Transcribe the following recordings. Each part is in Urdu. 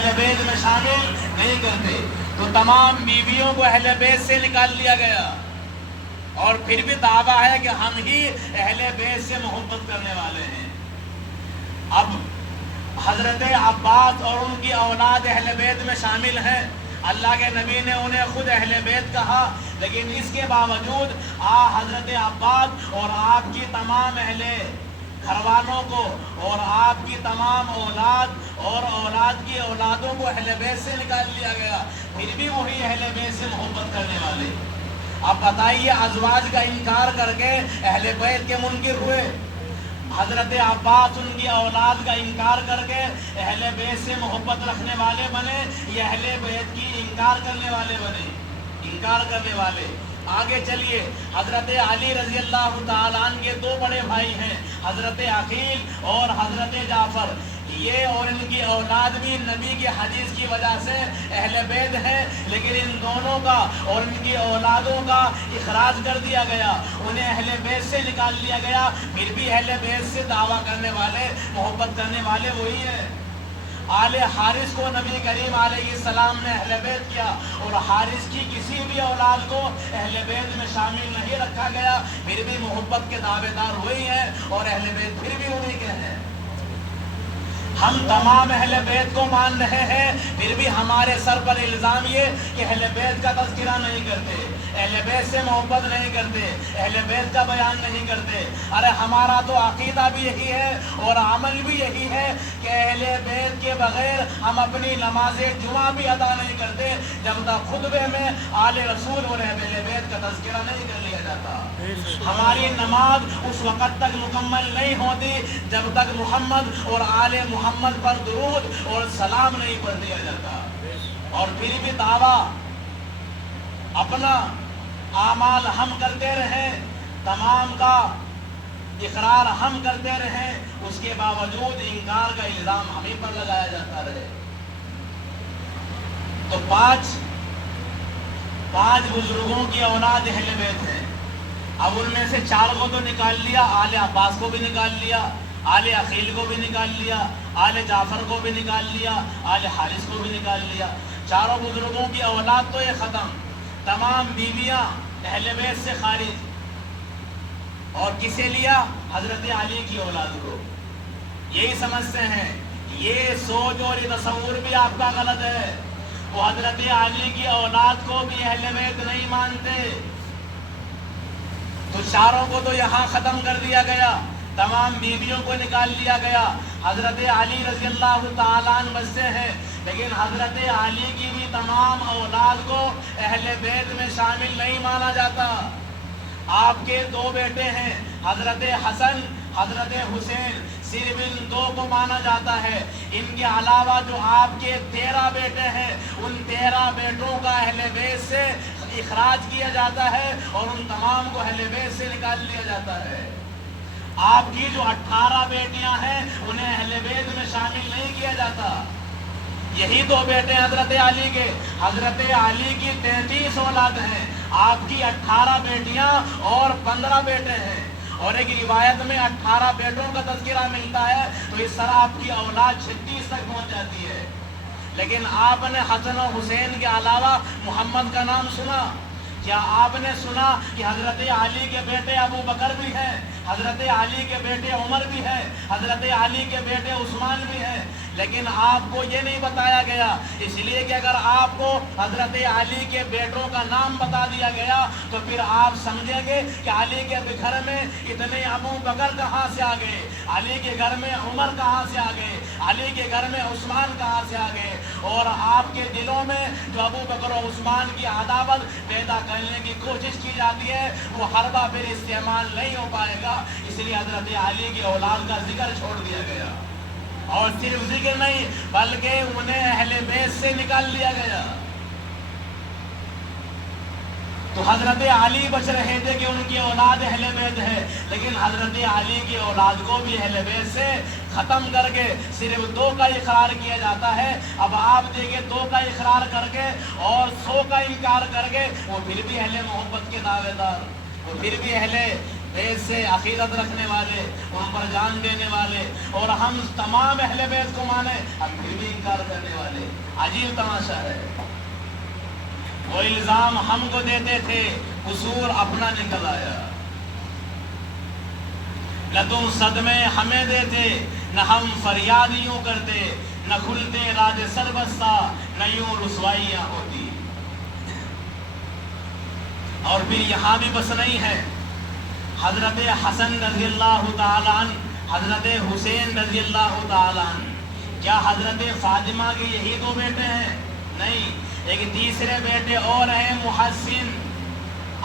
اہل بیت میں شامل نہیں کرتے۔ تو تمام بیویوں کو اہل بیت سے نکال لیا گیا، اور پھر بھی دعویٰ ہے کہ ہم ہی اہل بیت سے محبت کرنے والے ہیں۔ اب حضرت عباس اور ان کی اولاد اہل بیت میں شامل ہیں، اللہ کے نبی نے انہیں خود اہل بیت کہا، لیکن اس کے باوجود حضرت عباس اور آپ کی تمام اہل گھر والوں کو اور آپ کی تمام اولاد اور اولاد کی اولادوں کو اہل بیت سے نکال لیا گیا، پھر بھی وہی اہل بیت سے محبت کرنے والے۔ اب بتائیے، ازواج کا انکار کر کے اہل بیت کے منکر ہوئے، حضرت عباس ان کی اولاد کا انکار کر کے اہل بیت سے محبت رکھنے والے بنے، یہ اہل بیت کی انکار کرنے والے بنے، انکار کرنے والے۔ آگے چلیے، حضرت علی رضی اللہ تعالیٰ عنہ کے دو بڑے بھائی ہیں، حضرت عقیل اور حضرت جعفر، یہ اور ان کی اولاد بھی نبی کی حدیث کی وجہ سے اہل بیت ہے، لیکن ان دونوں کا اور ان کی اولادوں کا اخراج کر دیا گیا، انہیں اہل بیت سے نکال لیا گیا، پھر بھی اہل بیت سے دعویٰ کرنے والے، محبت کرنے والے وہی ہیں۔ آل حارث کو نبی کریم علیہ السلام نے اہل بیت کیا، اور حارث کی کسی بھی اولاد کو اہل بیت میں شامل نہیں رکھا گیا، پھر بھی محبت کے دعوے دار وہی ہیں، اور اہل بیت پھر بھی انہی کے ہیں۔ ہم تمام اہل بیت کو مان رہے ہیں، پھر بھی ہمارے سر پر الزام یہ کہ اہل بیت کا تذکرہ نہیں کرتے، اہل بیت سے محبت نہیں کرتے، اہل بیت کا بیان نہیں کرتے۔ ارے ہمارا تو عقیدہ بھی یہی ہے اور عمل بھی یہی ہے کہ اہل بیت کے بغیر ہم اپنی نماز جمعہ بھی ادا نہیں کرتے جب تک خطبے میں آل رسول اور اہل بیت کا تذکرہ نہیں کر لیا جاتا۔ ہماری نماز اس وقت تک مکمل نہیں ہوتی جب تک محمد اور آل محمد پر درود اور سلام نہیں پڑھ دیا جاتا، اور پھر بھی دعویٰ اپنا اعمال ہم کرتے رہیں، تمام کا اقرار ہم کرتے رہیں، اس کے باوجود انکار کا الزام ہمیں پر لگایا جاتا رہے۔ تو پانچ بزرگوں کی اولاد اہل بیت ہیں، اب ان میں سے چار کو تو نکال لیا، آل عباس کو بھی نکال لیا، آل عقیل کو بھی نکال لیا، آل جعفر کو بھی نکال لیا، آل حارث کو بھی نکال لیا، چاروں بزرگوں کی اولاد تو یہ ختم، تمام بیویاں اہل بیت سے خارج، اور کسے لیا؟ حضرت علی کی اولاد کو۔ یہی سمجھتے ہیں، یہ سوچ اور یہ تصور بھی آپ کا غلط ہے، وہ حضرت علی کی اولاد کو بھی اہل بیت نہیں مانتے۔ تو چاروں کو تو یہاں ختم کر دیا گیا، تمام بیویوں کو نکال لیا گیا، حضرت علی رضی اللہ تعالیٰ عنہ بچتے ہیں، لیکن حضرت علی کی بھی تمام اولاد کو اہل بیت میں شامل نہیں مانا جاتا۔ آپ کے دو بیٹے ہیں، حضرت حسن، حضرت حسین، صرف ان دو کو مانا جاتا ہے، ان کے علاوہ جو آپ کے 13 بیٹے ہیں، ان 13 بیٹوں کا اہل بیت سے اخراج کیا جاتا ہے، اور ان تمام کو اہل بیت سے نکال لیا جاتا ہے۔ آپ کی جو 18 بیٹیاں ہیں، انہیں اہل بیت میں شامل نہیں کیا جاتا۔ یہی دو بیٹے حضرت علی کے، حضرت علی کی 33 اولاد ہیں، آپ کی 18 بیٹیاں اور 15 بیٹے ہیں، اور ایک روایت میں 18 بیٹوں کا تذکرہ ملتا ہے، تو اس طرح آپ کی اولاد 36 تک پہنچ جاتی ہے۔ لیکن آپ نے حسن و حسین کے علاوہ محمد کا نام سنا؟ کیا آپ نے سنا کہ حضرت علی کے بیٹے ابو بکر بھی ہیں، حضرت علی کے بیٹے عمر بھی ہیں، حضرت علی کے بیٹے عثمان بھی ہیں؟ لیکن آپ کو یہ نہیں بتایا گیا، اس لیے کہ اگر آپ کو حضرت علی کے بیٹوں کا نام بتا دیا گیا تو پھر آپ سمجھیں گے کہ علی کے گھر میں اتنے ابو بکر کہاں سے آ گئے، علی کے گھر میں عمر کہاں سے آ گئے، علی کے گھر میں عثمان کہاں سے آ گئے، اور آپ کے دلوں میں جو ابو بکر و عثمان کی عداوت پیدا کرنے کی کوشش کی جاتی ہے، وہ حربہ پھر استعمال نہیں ہو پائے گا، اس لیے حضرت علی کی اولاد کا ذکر چھوڑ دیا گیا، اور صرف ذکر نہیں بلکہ انہیں اہل بیت سے نکال لیا گیا۔ تو حضرت علی بچ رہے تھے کہ ان کی اولاد اہل بیت ہے، لیکن حضرت علی کی اولاد کو بھی اہل بیت سے ختم کر کے صرف 2 کا اقرار کیا جاتا ہے۔ اب آپ دیکھیں، 2 کا اقرار کر کے اور 100 کا انکار کر کے وہ پھر بھی اہل محبت کے دعوے دار، وہ پھر بھی اہل بیت سے عقیدت رکھنے والے، ان پر جان دینے والے، اور ہم تمام اہل بیت کو مانے، ہم پھر بھی انکار کرنے والے۔ عجیب تماشا ہے۔ وہ الزام ہم کو دیتے تھے، قصور اپنا نکل آیا۔ نہ تم صدمے ہمیں دیتے، نہ ہم فریاد یوں کرتے، نہ کھلتے راز سر بستہ، نہ یوں رسوائیاں ہوتی۔ اور پھر یہاں بھی بس نہیں ہے، حضرت حسن رضی اللہ تعالیٰ عنہ، حضرت حسین رضی اللہ تعالیٰ عنہ، کیا حضرت فاطمہ کے یہی دو بیٹے ہیں؟ نہیں، ایک تیسرے بیٹے اور ہیں محسن۔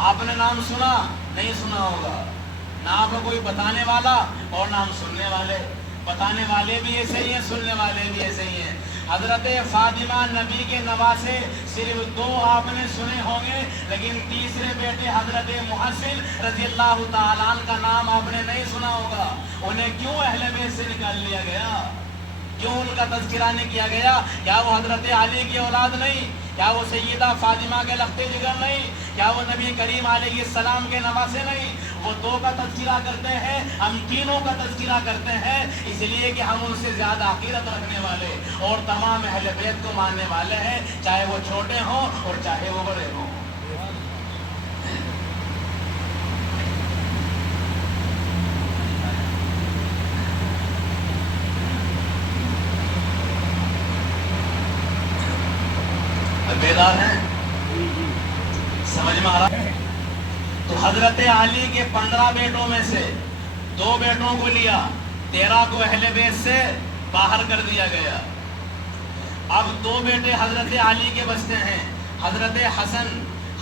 آپ نے نام سنا؟ نہیں سنا ہوگا، نہ آپ کو کوئی بتانے والا اور نام سننے والے۔ بتانے والے بھی ایسے ہی ہیں، سننے والے بھی ایسے ہی ہیں۔ حضرت فاطمہ نبی کے نواسے صرف دو آپ نے سنے ہوں گے، لیکن تیسرے بیٹے حضرت محسن رضی اللہ تعالیٰ عنہ کا نام آپ نے نہیں سنا ہوگا۔ انہیں کیوں اہل بیت سے نکال لیا گیا؟ کیوں ان کا تذکرہ نہیں کیا گیا؟ کیا وہ حضرت علی کی اولاد نہیں؟ کیا وہ سیدہ فاطمہ کے لختے جگر نہیں؟ کیا وہ نبی کریم علیہ السلام کے نواسے نہیں؟ وہ دو کا تذکرہ کرتے ہیں، ہم تینوں کا تذکرہ کرتے ہیں، اس لیے کہ ہم ان سے زیادہ عقیدت رکھنے والے اور تمام اہل بیت کو ماننے والے ہیں، چاہے وہ چھوٹے ہوں اور چاہے وہ بڑے ہوں۔ بیدار ہیں؟ سمجھ میں آ رہا ہے؟ تو حضرت علی کے 15 بیٹوں میں سے 2 بیٹوں کو لیا، 13 کو اہل بیت سے باہر کر دیا گیا۔ اب 2 بیٹے حضرت علی کے بچتے ہیں، حضرت حسن،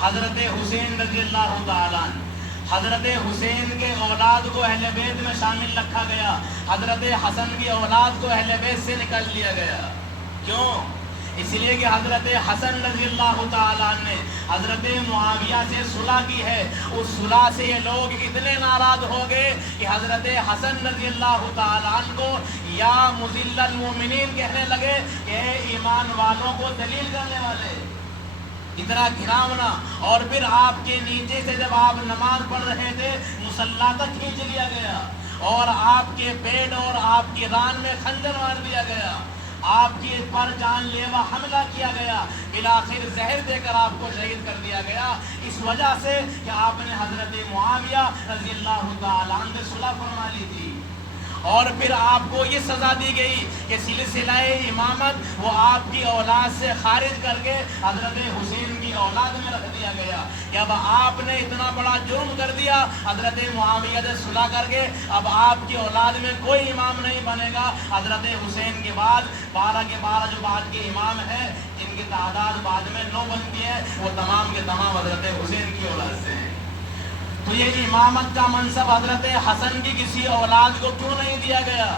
حضرت حسین رضی اللہ تعالیٰ عنہ۔ حضرت حسین کے اولاد کو اہل بیت میں شامل رکھا گیا، حضرت حسن کی اولاد کو اہل بیت سے نکال لیا گیا۔ کیوں؟ اس لیے کہ حضرت حسن رضی اللہ تعالیٰ عنہ نے حضرت معاویہ سے صلح کی ہے۔ اس صلح سے یہ لوگ اتنے ناراض ہو گئے کہ حضرت حسن رضی اللہ تعالیٰ عنہ کو یا مذل المومنین کہنے لگے کہ اے ایمان والوں کو ذلیل کرنے والے، اتنا گھراونا۔ اور پھر آپ کے نیچے سے جب آپ نماز پڑھ رہے تھے مصلی تک کھینچ لیا گیا، اور آپ کے پیٹ اور آپ کی ران میں خنجر مار دیا گیا، آپ کے پر جان لیوا حملہ کیا گیا، بالآخر زہر دے کر آپ کو شہید کر دیا گیا، اس وجہ سے کہ آپ نے حضرت معاویہ رضی اللہ تعالیٰ عنہ سے صلح فرما لی تھی۔ اور پھر آپ کو یہ سزا دی گئی کہ سلسلہ امامت وہ آپ کی اولاد سے خارج کر کے حضرت حسین کی اولاد میں رکھ دیا گیا۔ جب آپ نے اتنا بڑا جرم کر دیا حضرت معاویہ سے صلح کر کے، اب آپ کی اولاد میں کوئی امام نہیں بنے گا۔ حضرت حسین کے بعد 12 کے 12 جو بعد کے امام ہیں، جن کی تعداد بعد میں 9 بنتی ہے، وہ تمام کے تمام حضرت حسین کی اولاد سے ہیں۔ تو یہ امامت کا منصب حضرت حسن کی کسی اولاد کو کیوں نہیں دیا گیا؟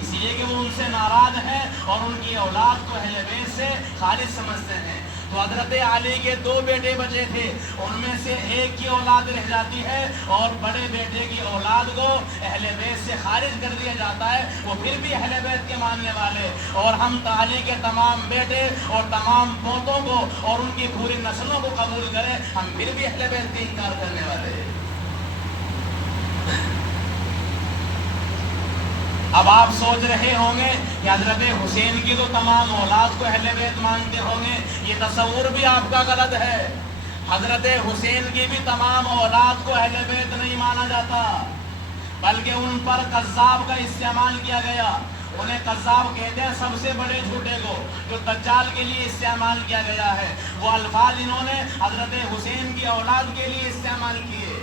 اس لیے کہ وہ ان سے ناراض ہیں اور ان کی اولاد کو اہل بیت سے خارج سمجھتے ہیں۔ تو حضرت علی کے 2 بیٹے بچے تھے، ان میں سے ایک کی اولاد رہ جاتی ہے اور بڑے بیٹے کی اولاد کو اہل بیت سے خارج کر دیا جاتا ہے، وہ پھر بھی اہل بیت کے ماننے والے۔ اور ہم علی کے تمام بیٹے اور تمام پوتوں کو اور ان کی پوری نسلوں کو قبول کریں، ہم پھر بھی اہل بیت کا انکار کرنے والے ہیں۔ اب آپ سوچ رہے ہوں گے کہ حضرت حسین کی تو تمام اولاد کو اہل بیت مانتے ہوں گے، یہ تصور بھی آپ کا غلط ہے۔ حضرت حسین کی بھی تمام اولاد کو اہل بیت نہیں مانا جاتا، بلکہ ان پر کذاب کا استعمال کیا گیا۔ انہیں کذاب کہتے ہیں سب سے بڑے جھوٹے کو، جو دجال کے لیے استعمال کیا گیا ہے۔ وہ الفاظ انہوں نے حضرت حسین کی اولاد کے لیے استعمال کیے۔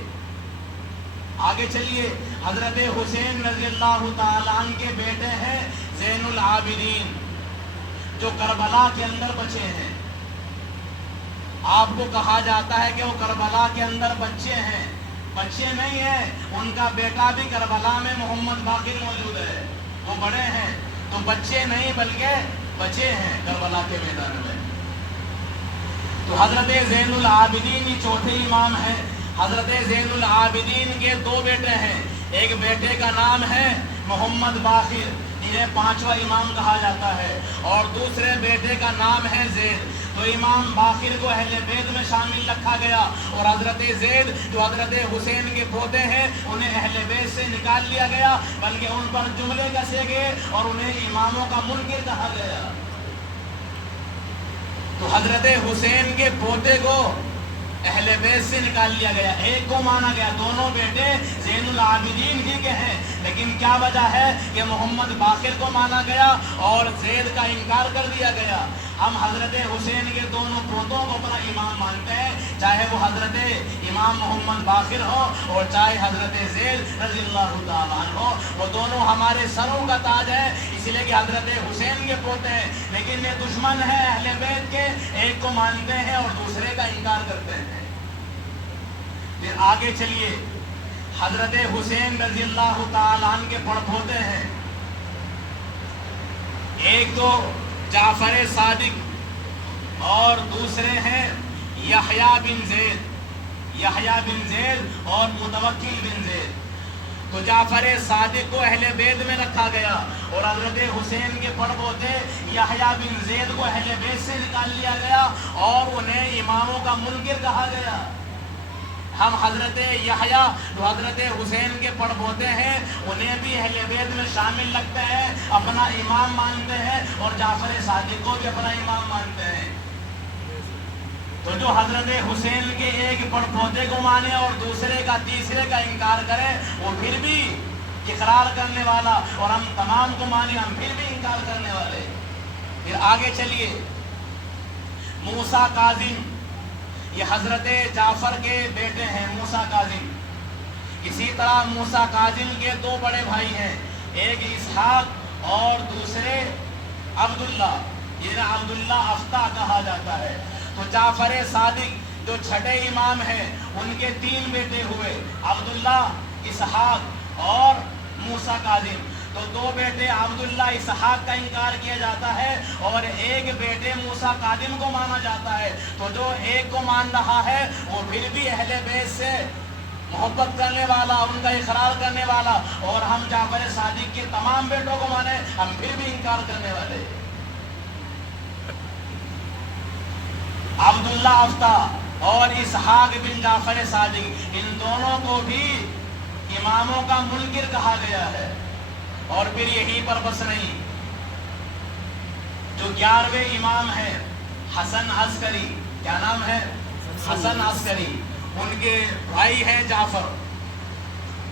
آگے چلیے، حضرت حسین رضی اللہ تعالیٰ عنہ کے بیٹے ہیں زین العابدین، جو کربلا کے اندر بچے ہیں۔ آپ کو کہا جاتا ہے کہ وہ کربلا کے اندر بچے ہیں، بچے نہیں ہیں، ان کا بیٹا بھی کربلا میں محمد باقر موجود ہے، وہ بڑے ہیں، تو بچے نہیں بلکہ بچے ہیں کربلا کے میدان میں۔ تو حضرت زین العابدین یہ چوتھے امام ہیں۔ حضرت زین العابدین کے 2 بیٹے ہیں، ایک بیٹے کا نام ہے محمد باقر، جنہیں 5واں امام کہا جاتا ہے، اور دوسرے بیٹے کا نام ہے زید۔ تو امام باقر کو اہل بیت میں شامل رکھا گیا، اور حضرت زید جو حضرت حسین کے پوتے ہیں انہیں اہل بیت سے نکال لیا گیا، بلکہ ان پر جملے کسے گئے اور انہیں اماموں کا منکر کہا گیا۔ تو حضرت حسین کے پوتے کو اہل بیت سے نکال لیا گیا، ایک کو مانا گیا، دونوں بیٹے زین العابدین ہی کے ہیں، لیکن کیا وجہ ہے کہ محمد باقر کو مانا گیا اور زید کا انکار کر دیا گیا؟ ہم حضرت حسین کے دونوں پوتوں کو اپنا امام مانتے ہیں، چاہے وہ حضرت امام محمد باقر ہو اور چاہے حضرت زید رضی اللہ تعالیٰ عنہ ہو، وہ دونوں ہمارے سروں کا تاج ہے، اس لیے کہ حضرت حسین کے پوتے ہیں، لیکن یہ دشمن ہیں اہل بیت کے، ایک کو مانتے ہیں اور دوسرے کا انکار کرتے ہیں۔ پھر آگے چلیے، حضرت حسین رضی اللہ تعالیٰ عنہ کے پڑپوتے ہیں، ایک تو جعفر صادق اور دوسرے ہیں یحییٰ بن زید اور متوکل بن زید۔ تو جعفر صادق کو اہل بیت میں رکھا گیا اور حضرت حسین کے پڑپوتے یحییٰ بن زید کو اہل بیت سے نکال لیا گیا اور انہیں اماموں کا منکر کہا گیا۔ ہم حضرت یحییٰ جو حضرت حسین کے پڑپوتے ہیں انہیں بھی اہل بیت میں شامل رکھتے ہیں، اپنا امام مانتے ہیں، اور جعفر صادق کو بھی اپنا امام مانتے ہیں۔ تو جو حضرت حسین کے ایک پڑپوتے کو مانے اور دوسرے کا تیسرے کا انکار کرے وہ پھر بھی اقرار کرنے والا، اور ہم تمام کو مانے ہم پھر بھی انکار کرنے والے۔ پھر آگے چلیے، موسیٰ کاظم، یہ حضرت جعفر کے بیٹے ہیں موسیٰ کاظم۔ اسی طرح موسیٰ کاظم کے دو بڑے بھائی ہیں، ایک اسحاق اور دوسرے عبداللہ، جنہیں عبداللہ افتح کہا جاتا ہے۔ تو جعفر صادق جو چھٹے امام ہیں ان کے تین بیٹے ہوئے، عبداللہ، اسحاق اور موسیٰ کاظم۔ تو دو بیٹے عبداللہ اسحاق کا انکار کیا جاتا ہے اور ایک بیٹے موسیٰ کاظم کو مانا جاتا ہے۔ تو جو ایک کو مان رہا ہے وہ پھر بھی اہل بیت سے محبت کرنے والا، ان کا اقرار کرنے والا، اور ہم جعفر صادق کے تمام بیٹوں کو مانے ہم پھر بھی انکار کرنے والے۔ عبداللہ افتح اور اسحاق بن جعفر صادق، ان دونوں کو بھی اماموں کا منکر کہا گیا ہے۔ اور پھر یہیں پر بس نہیں، جو 11ویں امام ہیں حسن عسکری، کیا نام ہے؟ حسن عسکری، ان کے بھائی ہیں جعفر۔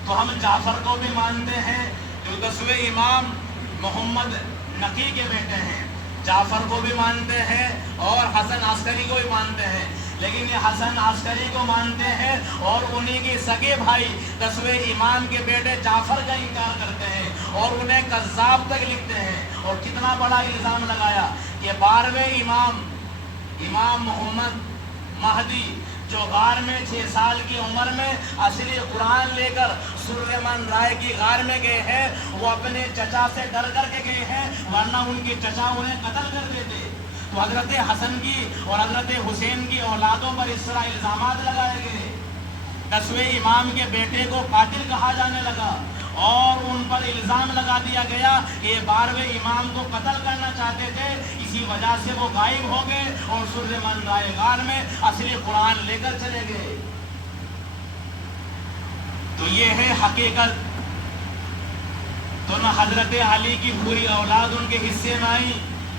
تو ہم جعفر کو بھی مانتے ہیں، جو 10ویں امام محمد نقی کے بیٹے ہیں، جعفر کو بھی مانتے ہیں اور حسن عسکری کو بھی مانتے ہیں، لیکن یہ حسن عسکری کو مانتے ہیں اور انہی کے سگے بھائی 10ویں امام کے بیٹے جعفر کا انکار کرتے ہیں اور انہیں کذاب تک لکھتے ہیں۔ اور کتنا بڑا الزام لگایا کہ 12ویں امام محمد مہدی جو غار میں 6 سال کی عمر میں اصلی قرآن لے کر سلیمان رائے کی غار میں گئے ہیں، وہ اپنے چچا سے ڈر کر کے گئے ہیں، ورنہ ان کے چچا انہیں قتل کر دیتے۔ تو حضرت حسن کی اور حضرت حسین کی اولادوں پر اس طرح الزامات لگائے گئے، 10ویں امام کے بیٹے کو قاتل کہا جانے لگا اور ان پر الزام لگا دیا گیا کہ یہ 12ویں امام کو قتل کرنا چاہتے تھے، اسی وجہ سے وہ غائب ہو گئے اور سلیمان رائے غار میں اصلی قرآن لے کر چلے گئے۔ تو یہ ہے حقیقت۔ تو نہ حضرت علی کی پوری اولاد ان کے حصے میں آئی،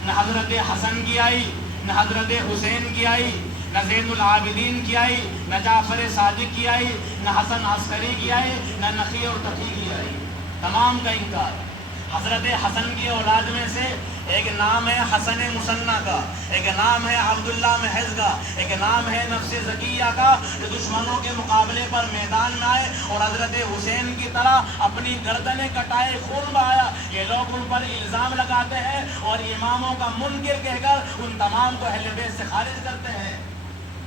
نہ حضرت حسن کی آئی، نہ حضرت حسین کی آئی، نہ زین العابدین کی آئی، نہ جعفر صادق کی آئی، نہ حسن عسکری کی آئی، نہ نقی اور تقی کی آئی، تمام کا انکار۔ حضرت حسن کی اولاد میں سے ایک نام ہے حسن مصنع کا، ایک نام ہے عبداللہ محض کا، ایک نام ہے نفس زکیہ کا، جو دشمنوں کے مقابلے پر میدان میں آئے اور حضرت حسین کی طرح اپنی گردنیں کٹائے، خون بہایا۔ یہ لوگ ان پر الزام لگاتے ہیں اور اماموں کا منکر کہہ کر ان تمام کو اہل بیت سے خارج کرتے ہیں،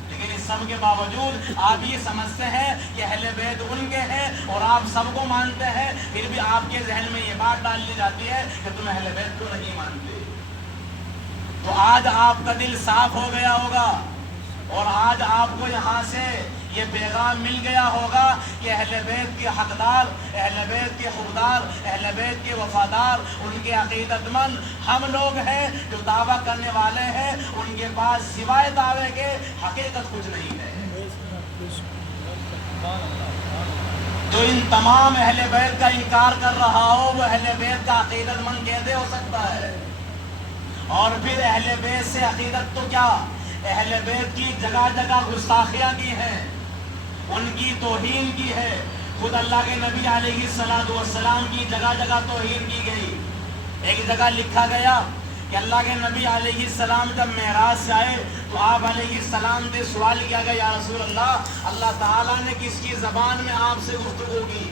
لیکن اس سب کے باوجود آپ یہ سمجھتے ہیں کہ اہل بیت ان کے ہیں اور آپ سب کو مانتے ہیں، پھر بھی آپ کے ذہن میں یہ بات ڈال دی جاتی ہے کہ تم اہل بیت کو نہیں مانتے۔ تو آج آپ کا دل صاف ہو گیا ہوگا اور آج آپ کو یہاں سے یہ پیغام مل گیا ہوگا کہ اہل بیت کے حقدار، اہل بیت کے حقدار، اہل بیت کے وفادار، ان کے عقیدت مند ہم لوگ ہیں جو دعویٰ کرنے والے ہیں ان کے پاس سوائے دعوے کے حقیقت کچھ نہیں ہے۔ جو ان تمام اہل بیت کا انکار کر رہا ہو وہ اہل بیت کا عقیدت مند کیسے ہو سکتا ہے؟ اور پھر اہل بیت سے عقیدت تو کیا، اہل بیت کی جگہ جگہ گستاخیاں کی ہیں، ان کی توہین کی ہے۔ خود اللہ کے نبی علیہ السلام کی جگہ جگہ توہین کی گئی۔ ایک جگہ لکھا گیا کہ اللہ کے نبی علیہ السلام جب معراج سے آئے تو آپ علیہ السلام سے سوال کیا گیا، یا رسول اللہ تعالیٰ نے کس کی زبان میں آپ سے گفتگو کی؟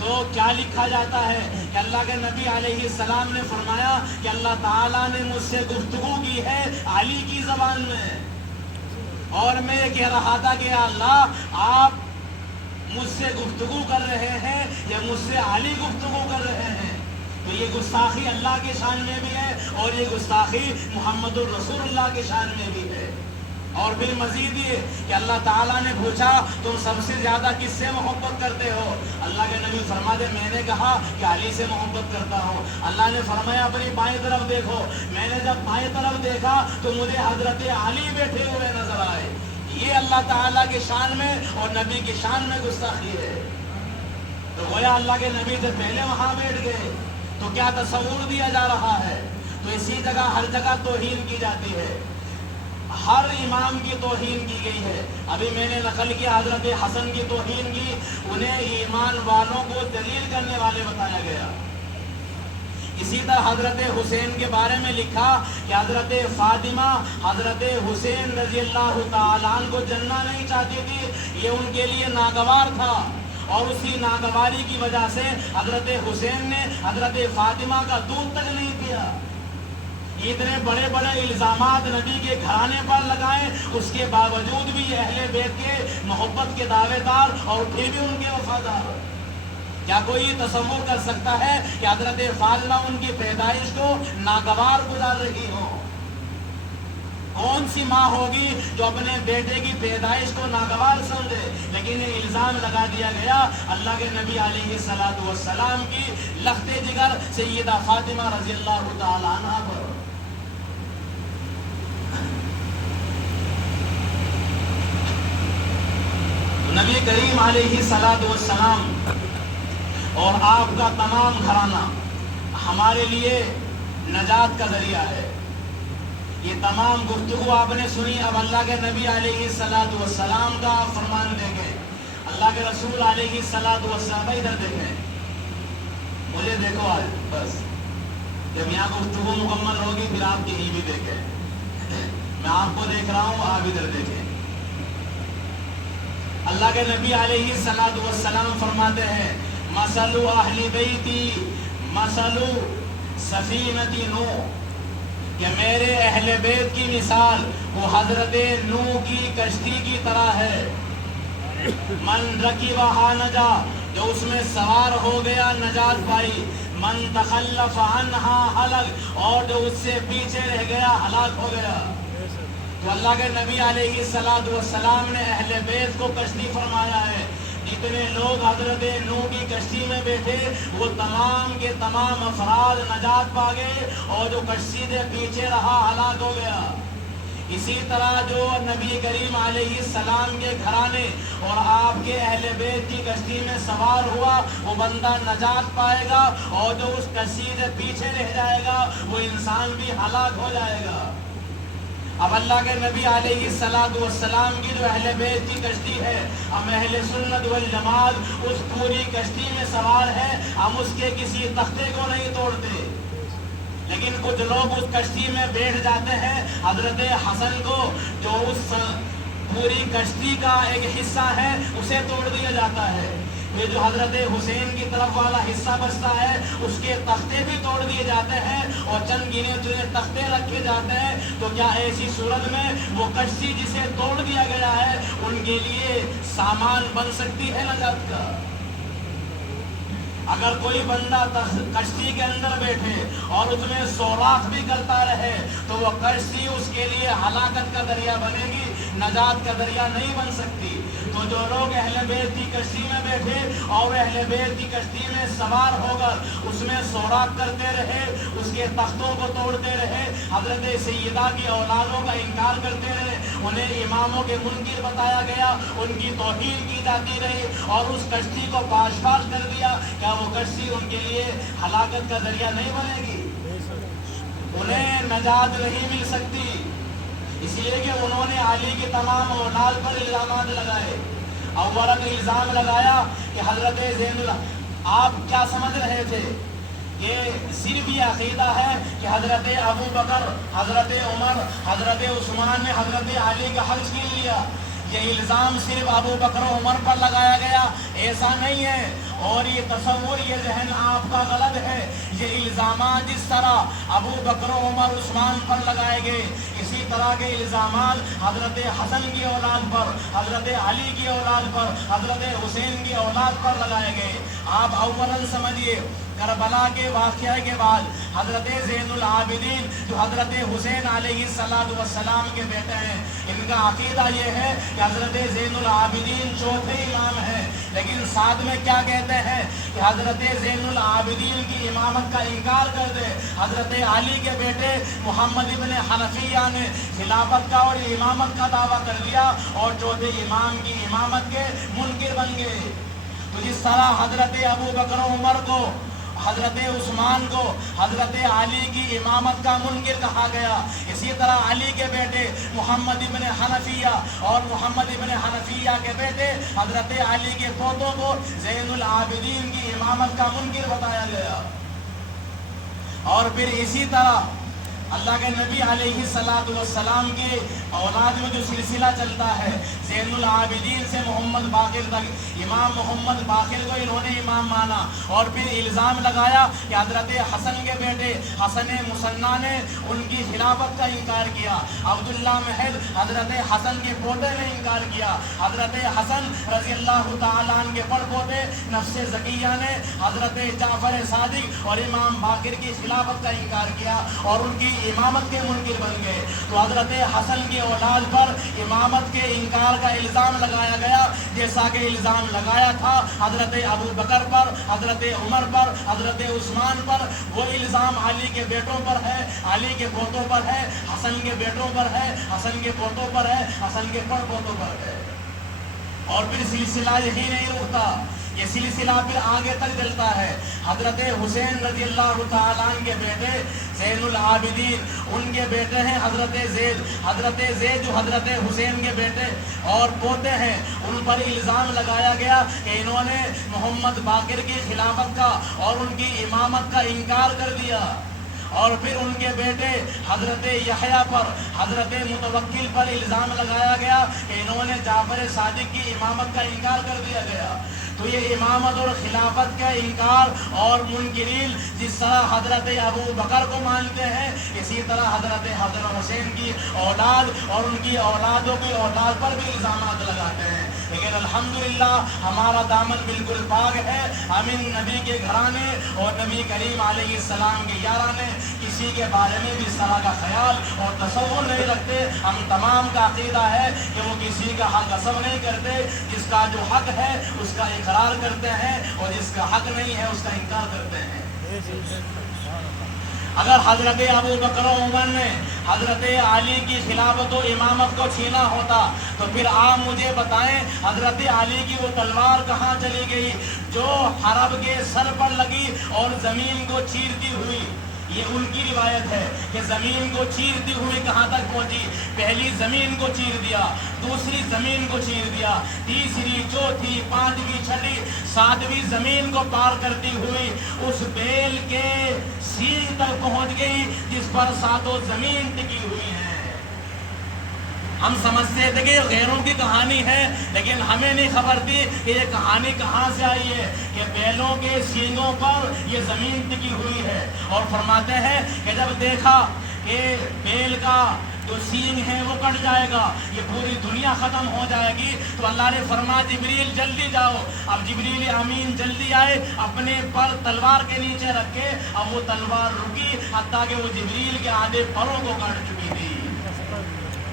تو کیا لکھا جاتا ہے کہ اللہ کے نبی علیہ السلام نے فرمایا کہ اللہ تعالیٰ نے مجھ سے گفتگو کی ہے علی کی زبان میں، اور میں یہ کہہ رہا تھا کہ اللہ آپ مجھ سے گفتگو کر رہے ہیں یا مجھ سے علی گفتگو کر رہے ہیں؟ تو یہ گستاخی اللہ کے شان میں بھی ہے اور یہ گستاخی محمد الرسول اللہ کے شان میں بھی ہے۔ اور پھر مزید یہ کہ اللہ تعالیٰ نے پوچھا تم سب سے زیادہ کس سے محبت کرتے ہو؟ اللہ کے نبی فرماتے میں نے کہا کہ علی سے محبت کرتا ہوں۔ اللہ نے فرمایا اپنی بائیں طرف دیکھو، میں نے جب بائیں طرف دیکھا تو مجھے حضرت علی بیٹھے ہوئے نظر آئے۔ یہ اللہ تعالیٰ کے شان میں اور نبی کی شان میں گستاخی ہے۔ تو گویا اللہ کے نبی سے پہلے وہاں بیٹھ گئے، تو کیا تصور دیا جا رہا ہے؟ تو اسی جگہ ہر جگہ توہین کی جاتی ہے، ہر امام کی توہین کی گئی ہے۔ ابھی میں نے نقل کیا حضرت حسن کی توہین کی، انہیں ایمان والوں کو دلیل کرنے والے بتایا گیا۔ اسی طرح حضرت حسین کے بارے میں لکھا کہ حضرت فاطمہ حضرت حسین رضی اللہ تعالیٰ عنہ کو جننا نہیں چاہتی تھی، یہ ان کے لیے ناگوار تھا، اور اسی ناگواری کی وجہ سے حضرت حسین نے حضرت فاطمہ کا دودھ تک نہیں پیا۔ اتنے بڑے بڑے الزامات نبی کے گھرانے پر لگائے، اس کے باوجود بھی اہل بیت کے محبت کے دعوے دار اور پھر بھی ان کے وفادار۔ کیا کوئی تصور کر سکتا ہے کہ حضرت فاطمہ ان کی پیدائش کو ناگوار گزار رہی ہو؟ کون سی ماں ہوگی جو اپنے بیٹے کی پیدائش کو ناگوار سمجھے؟ لیکن یہ الزام لگا دیا گیا اللہ کے نبی علیہ السلام کی لخت جگر سیدہ فاطمہ رضی اللہ تعالی عنہا پر۔ نبی کریم علیہ السلام اور آپ کا تمام گھرانہ ہمارے لیے نجات کا ذریعہ ہے۔ یہ تمام گفتگو آپ نے سنی، اب اللہ کے نبی علیہ السلام کا فرمان دیکھیں، اللہ کے رسول علیہ السلام ادھر دیکھیں، مجھے دیکھو آج بس، جب یہاں گفتگو مکمل ہوگی پھر آپ کہیں بھی دیکھیں، میں آپ کو دیکھ رہا ہوں آپ ادھر دیکھیں۔ اللہ کے نبی علیہ السلام فرماتے ہیں مثل اہل بیتی مثل سفینۃ نوح، کہ میرے اہل بیت کی مثال وہ حضرت نوح کی کشتی کی طرح ہے۔ من رکبہا نجا، جو اس میں سوار ہو گیا نجات پائی، من تخلف عنہا ہلک، اور جو اس سے پیچھے رہ گیا ہلاک ہو گیا۔ تو اللہ کے نبی علیہ السلام نے اہل بیت کو کشتی فرمایا ہے۔ جتنے لوگ حضرت نوح کی کشتی میں بیٹھے وہ تمام کے تمام افراد نجات پا گئے، اور جو کشتی سے پیچھے رہا ہلاک ہو گیا۔ اسی طرح جو نبی کریم علیہ السلام کے گھرانے اور آپ کے اہل بیت کی کشتی میں سوار ہوا وہ بندہ نجات پائے گا، اور جو اس کشتی سے پیچھے رہ جائے گا وہ انسان بھی ہلاک ہو جائے گا۔ اب اللہ کے نبی علیہ السلام کی جو اہل بیت کی کشتی ہے، ہم اہل سنت والجماعت اس پوری کشتی میں سوار ہیں، ہم اس کے کسی تختے کو نہیں توڑتے، لیکن کچھ لوگ اس کشتی میں بیٹھ جاتے ہیں، حضرت حسن کو جو اس پوری کشتی کا ایک حصہ ہے اسے توڑ دیا جاتا ہے، یہ جو حضرت حسین کی طرف والا حصہ بچتا ہے اس کے تختے بھی توڑ دیے جاتے ہیں اور چند گنے چنے تختے رکھے جاتے ہیں۔ تو کیا ایسی صورت میں وہ کشتی جسے توڑ دیا گیا ہے ان کے لیے سامان بن سکتی ہے نجات کا؟ اگر کوئی بندہ کشتی کے اندر بیٹھے اور اس میں سوراخ بھی کرتا رہے تو وہ کشتی اس کے لیے ہلاکت کا ذریعہ بنے گی، نجات کا ذریعہ نہیں بن سکتی۔ تو جو لوگ اہل بیت کی کشتی میں بیٹھے اور اہل بیت کی کشتی میں سوار ہو کر اس میں سوراخ کرتے رہے، اس کے تختوں کو توڑتے رہے، حضرت سیدہ کی اولادوں کا انکار کرتے رہے، انہیں اماموں کے منکر بتایا گیا، ان کی توہین کی جاتی رہی اور اس کشتی کو پاش پاش کر دیا، کیا وہ کشتی ان کے لیے ہلاکت کا ذریعہ نہیں بنے گی؟ انہیں نجات نہیں مل سکتی، اس لیے کہ انہوں نے علی کی تمام اولاد پر الزامات لگائے۔ اولا نے الزام لگایا کہ حضرت زین آپ کیا سمجھ رہے تھے کہ صرف یہ عقیدہ ہے کہ حضرت ابو بکر، حضرت عمر، حضرت عثمان نے حضرت علی کا حق چھین لیا، یہ الزام صرف ابو بکر و عمر پر لگایا گیا؟ ایسا نہیں ہے، اور یہ تصور، یہ ذہن آپ کا غلط ہے۔ یہ الزامات جس طرح ابو بکر و عمر عثمان پر لگائے گئے، اسی طرح کے الزامات حضرت حسن کی اولاد پر، حضرت علی کی اولاد پر، حضرت حسین کی اولاد پر لگائے گئے۔ آپ اولاً سمجھیے، کربلا کے واقعہ کے بعد حضرت زین العابدین جو حضرت حسین علیہ السلام کے بیٹے ہیں، ان کا عقیدہ یہ ہے کہ حضرت زین العابدین چوتھے امام ہیں، لیکن ساتھ میں کیا کہتے ہیں کہ حضرت زین العابدین کی امامت کا انکار کر دے۔ حضرت علی کے بیٹے محمد ابن حنفیہ نے خلافت کا اور امامت کا دعویٰ کر دیا اور چوتھے امام کی امامت کے منکر بن گئے۔ تو جس طرح حضرت ابو بکر و عمر کو، حضرت عثمان کو حضرت علی کی امامت کا منکر کہا گیا، اسی طرح علی کے بیٹے محمد ابن حنفیہ اور محمد ابن حنفیہ کے بیٹے حضرت علی کے پوتوں کو زین العابدین کی امامت کا منکر بتایا گیا۔ اور پھر اسی طرح اللہ کے نبی علیہ السلام کے اولاد میں جو سلسلہ چلتا ہے، زین العابدین سے محمد باقر تک، امام محمد باقر کو انہوں نے امام مانا، اور پھر الزام لگایا کہ حضرت حسن کے بیٹے حسن مصنع نے ان کی خلافت کا انکار کیا، عبداللہ محض حضرت حسن کے پوتے نے انکار کیا، حضرت حسن رضی اللہ تعالیٰ عنہ کے بڑ پوتے نفس زکیہ نے حضرت جعفر صادق اور امام باقر کی خلافت کا انکار کیا اور ان کی امامت کے منکر بن گئے۔ تو حضرت حسن کی اولاد پر امامت کے انکار کا الزام لگایا گیا، جیسا کہ الزام لگایا تھا حضرت ابو بکر پر، حضرت عمر پر، حضرت عثمان پر، وہ الزام علی کے بیٹوں پر ہے، علی کے پوتوں پر ہے، حسن کے بیٹوں پر ہے، حسن کے پوتوں پر ہے، حسن کے پڑ پوتوں پر ہے۔ اور پھر سلسلہ یہی نہیں رکتا، یہ سلسلہ پھر آگے تک چلتا ہے۔ حضرت حسین رضی اللہ تعالیٰ عنہ کے بیٹے زین العابدین، ان کے بیٹے ہیں حضرت زید جو حضرت حسین کے بیٹے اور پوتے ہیں، ان پر الزام لگایا گیا کہ انہوں نے محمد باقر کی خلافت کا اور ان کی امامت کا انکار کر دیا۔ اور پھر ان کے بیٹے حضرت یحییٰ پر، حضرت متوکل پر الزام لگایا گیا کہ انہوں نے جعفر صادق کی امامت کا انکار کر دیا گیا۔ تو یہ امامت اور خلافت کا انکار اور منکرین جس طرح حضرت ابو بکر کو مانتے ہیں، اسی طرح حضرت حسین کی اولاد اور ان کی اولادوں کی اولاد پر بھی الزامات لگاتے ہیں۔ لیکن الحمدللہ ہمارا دامن بالکل پاک ہے، ہم ان نبی کے گھرانے اور نبی کریم علیہ السلام کے یارانے کسی کے بارے میں بھی اس طرح کا خیال اور تصور نہیں رکھتے۔ ہم تمام کا عقیدہ ہے کہ وہ کسی کا حق غصب نہیں کرتے، جس کا جو حق ہے اس کا اقرار کرتے ہیں اور جس کا حق نہیں ہے اس کا انکار کرتے ہیں۔ اگر حضرت ابو بکر و عمر نے حضرت علی کی خلافت و امامت کو چھینا ہوتا تو پھر آپ مجھے بتائیں حضرت علی کی وہ تلوار کہاں چلی گئی جو حرب کے سر پر لگی اور زمین کو چیرتی ہوئی؟ یہ ان کی روایت ہے کہ زمین کو چیرتی ہوئی کہاں تک پہنچی؟ پہلی زمین کو چیر دیا، دوسری زمین کو چیر دیا، تیسری، چوتھی، پانچویں، چھٹی، ساتویں زمین کو پار کرتی ہوئی اس بیل کے سیڑھی تک پہنچ گئی جس پر ساتوں زمین ٹکی ہوئی ہیں۔ ہم سمجھتے تھے کہ یہ غیروں کی کہانی ہے، لیکن ہمیں نہیں خبر تھی کہ یہ کہانی کہاں سے آئی ہے، کہ بیلوں کے سینگوں پر یہ زمین ٹکی ہوئی ہے۔ اور فرماتے ہیں کہ جب دیکھا کہ بیل کا جو سینگ ہے وہ کٹ جائے گا، یہ پوری دنیا ختم ہو جائے گی۔ تو اللہ نے فرمایا جبریل جلدی جاؤ۔ اب جبریل امین جلدی آئے، اپنے پر تلوار کے نیچے رکھے، اب وہ تلوار رکی حتیٰ کہ وہ جبریل کے آدھے پروں کو کاٹ چکی تھی۔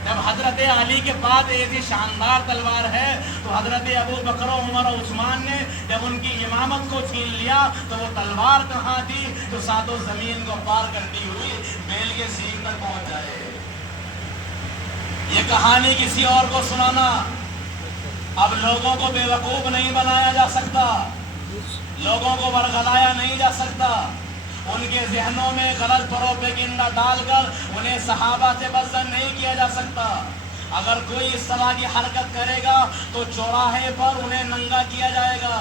جب حضرت علی کے پاس ایسی شاندار تلوار ہے تو حضرت ابو بکر و عمر و عثمان نے جب ان کی امامت کو چھین لیا تو وہ تلوار کہاں تھی تو ساتوں زمین کو پار کرتی ہوئی بیل کے سینگ تک پہنچ جائے۔ یہ کہانی کسی اور کو سنانا، اب لوگوں کو بے وقوف نہیں بنایا جا سکتا، لوگوں کو ورغلایا نہیں جا سکتا، ان کے ذہنوں میں غلط پروپیگنڈا ڈال کر انہیں صحابہ سے بدزن نہیں کیا جا سکتا۔ اگر کوئی اس طرح کی حرکت کرے گا تو چوراہے پر انہیں ننگا کیا جائے گا،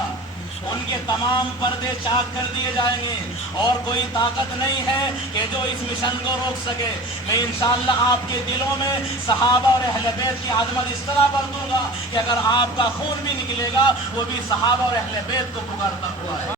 ان کے تمام پردے چاک کر دیے جائیں گے، اور کوئی طاقت نہیں ہے کہ جو اس مشن کو روک سکے۔ میں انشاءاللہ آپ کے دلوں میں صحابہ اور اہل بیت کی عظمت اس طرح بھر دوں گا کہ اگر آپ کا خون بھی نکلے گا وہ بھی صحابہ اور اہل بیت کو پکارتا ہوا ہے۔